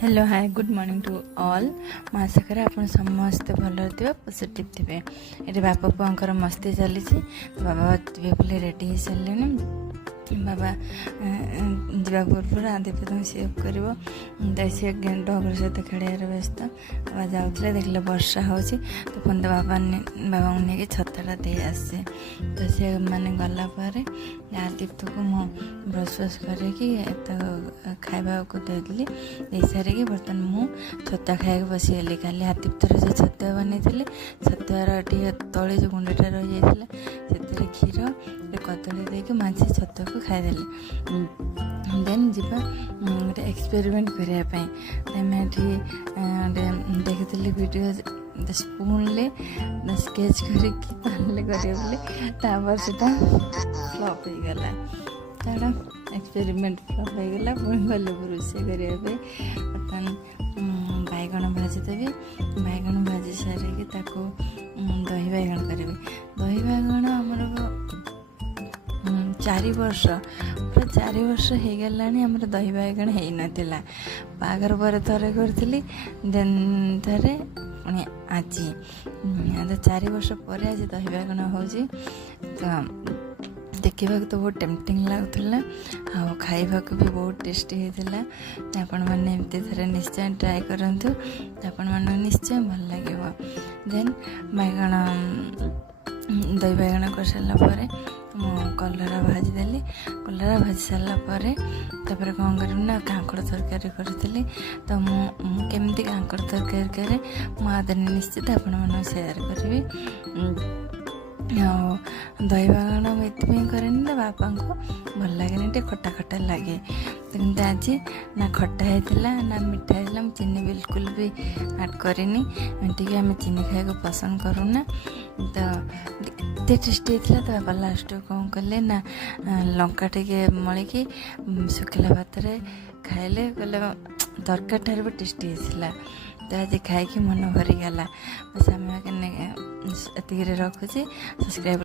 Hello hi good morning to all. मैं आशा करें आप समस्ते भल थे पॉजिटिव थे। ये बापा पुआंकर मस्ती चली बाबा थे बोले रेडी हो सारे। बाबा जा पूर्व आदित्य तुम सेव कर सी डगर सहित खेड़ार व्यस्त। बाबा जाऊे देखले वर्षा हो तो पुणी तो बाबा को नहीं छताटा दे आसे तो सी मैंने गलापर आदित्य को मु ब्रश ब्रश करके खावा को देदेली दे सारिकी बर्तमान मु छतुआ खाया बसीगली। काली आदित्यर से छतुआ बनई छतुआर तले जो गुंडा रही जाता से क्षीर कदली देके मांसी छतुआ को खाईदेली। देन जीवा गोटे एक्सपेरिमेंट करने मैं देखी वीडियो स्पून ले स्केच करके तापर से फ्लप हो गला ताड़ा एक्सपेरिमेंट फ्लप हो गला। पुणी गले रोषे करने बर्तमान बैगण भाजीदेवी। बैगण भाजी सारिकी दही बैगण करी। दही बैगण आमर 4 वर्ष पूरा 4 वर्ष हो गला आमर दही बैगण हो नाला। बागर पर थे करी देन थे पुणी आज 4 वर्ष पर आज दही बैगण हो देखा तो बहुत टेम्पटिंग लगुला खावा भी बहुत टेस्टी होता। आपण मैंने एमती थे निश्चय ट्राए करूँ आपण मन निश्चय भल लगे। देन बैगण दही बैगण कर सारापर कलरा भाजीदेली। कलरा भाजी सारापर तापर कौन कर कांकड़ तरकारी करी तो मुझे कांकड़ तरकारी करे मुझे निश्चित आपण मन सेयार करी। दही बैगण मुझे करेनि तो बापा को भल लगे खटा खटा लगे। किंतु आज ना खटा होता ना मीठा होता चीनी बिल्कुल भी ऐड करनी टी आम चीनी खाया पसंद करूना तो एत टेस्टी होता। तो बापा लास्ट कौन कले ना लंका टे मलिकी शुखला भात खाइले कहले तरकारी ठार भी टेस्टी होता। तो आज खाई मन भरीगला बस आम एतिक रखुची। सब्सक्राइब